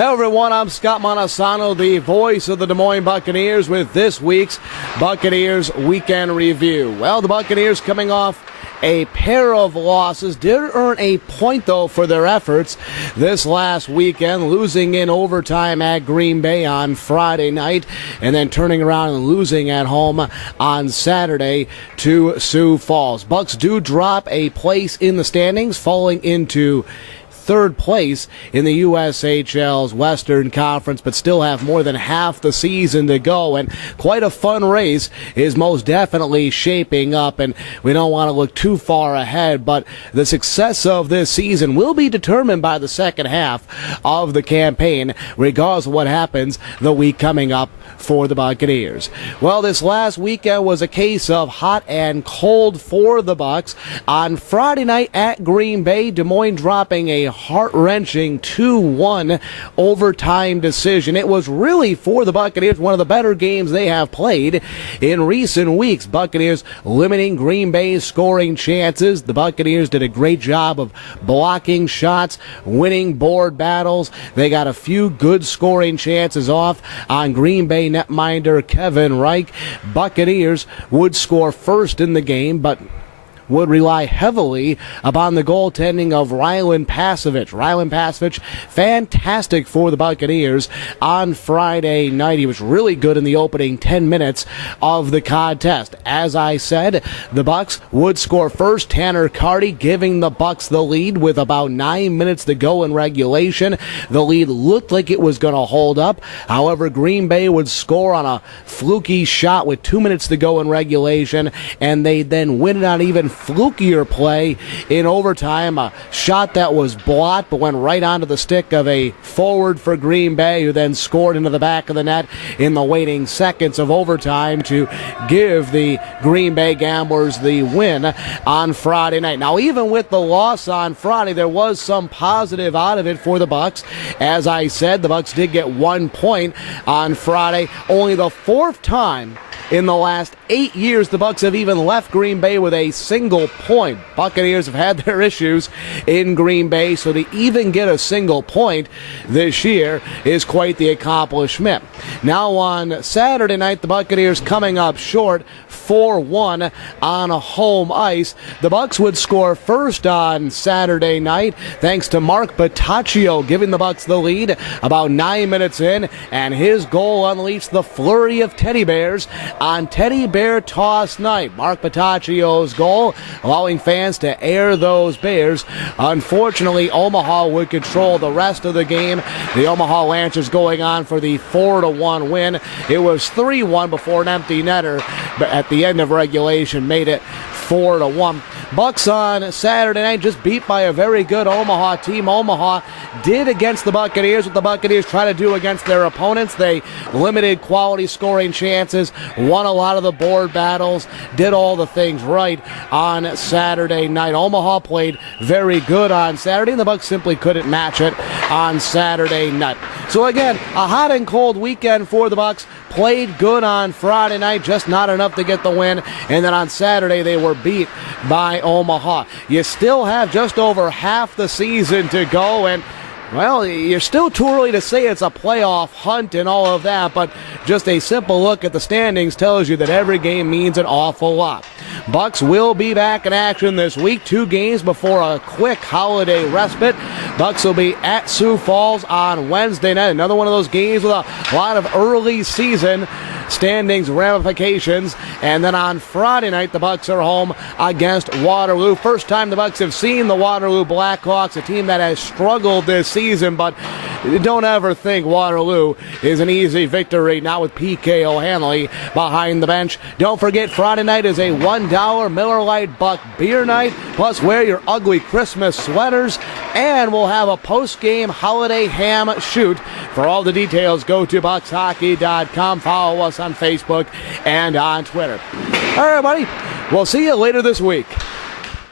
Hey everyone, I'm Scott Montesano, the voice of the Des Moines Buccaneers, with this week's Buccaneers Weekend Review. Well, the Buccaneers, coming off a pair of losses, did earn a point, though, for their efforts this last weekend, losing in overtime at Green Bay on Friday night, and then turning around and losing at home on Saturday to Sioux Falls. Bucs do drop a place in the standings, falling into third place in the USHL's Western Conference, but still have more than half the season to go, and quite a fun race is most definitely shaping up, and we don't want to look too far ahead, but the success of this season will be determined by the second half of the campaign, regardless of what happens the week coming up for the Buccaneers. Well, this last weekend was a case of hot and cold for the Bucs. On Friday night at Green Bay, Des Moines dropping a heart-wrenching 2-1 overtime decision. It was really, for the Buccaneers, one of the better games they have played in recent weeks. Buccaneers limiting Green Bay's scoring chances. The Buccaneers did a great job of blocking shots, winning board battles. They got a few good scoring chances off on Green Bay netminder Kevin Reich. Buccaneers would score first in the game, but would rely heavily upon the goaltending of Rylan Pasovich. Rylan Pasovich, fantastic for the Buccaneers on Friday night. He was really good in the opening 10 minutes of the contest. As I said, the Bucs would score first. Tanner Carty giving the Bucs the lead with about 9 minutes to go in regulation. The lead looked like it was going to hold up. However, Green Bay would score on a fluky shot with 2 minutes to go in regulation, and they then win it on even flukier play in overtime. A shot that was blocked but went right onto the stick of a forward for Green Bay, who then scored into the back of the net in the waning seconds of overtime to give the Green Bay Gamblers the win on Friday night. Now, even with the loss on Friday, there was some positive out of it for the Bucs. As I said, the Bucs did get 1 point on Friday. Only the fourth time in the last 8 years the Bucs have even left Green Bay with a single point. Buccaneers have had their issues in Green Bay, so to even get a single point this year is quite the accomplishment. Now on Saturday night, the Buccaneers coming up short 4-1 on a home ice. The Bucs would score first on Saturday night thanks to Mark Bottaccio giving the Bucs the lead about 9 minutes in, and his goal unleashed the flurry of teddy bears on Teddy Bear Toss night. Mark Bottaccio's goal allowing fans to air those bears. Unfortunately, Omaha would control the rest of the game. The Omaha Lancers going on for the 4-1 win. It was 3-1 before an empty netter, but at the end of regulation made it 4-1. Bucs on Saturday night just beat by a very good Omaha team. Omaha did against the Buccaneers what the Buccaneers try to do against their opponents. They limited quality scoring chances, won a lot of the board battles, did all the things right on Saturday night. Omaha played very good on Saturday, and the Bucs simply couldn't match it on Saturday night. So again, a hot and cold weekend for the Bucs. Played good on Friday night, just not enough to get the win. And then on Saturday, they were beat by Omaha. You still have just over half the season to go, and well, you're still too early to say it's a playoff hunt and all of that, but just a simple look at the standings tells you that every game means an awful lot. Bucs will be back in action this week, 2 games before a quick holiday respite. Bucs will be at Sioux Falls on Wednesday night, another one of those games with a lot of early season standings ramifications. And then on Friday night, the Bucs are home against Waterloo. First time the Bucs have seen the Waterloo Blackhawks, a team that has struggled this season, but don't ever think Waterloo is an easy victory, not with P.K. O'Hanley behind the bench. Don't forget, Friday night is a $1 Miller Lite Buck beer night, plus wear your ugly Christmas sweaters, and we'll have a post-game holiday ham shoot. For all the details, go to buckshockey.com. Follow us on Facebook and on Twitter. All right, everybody, we'll see you later this week.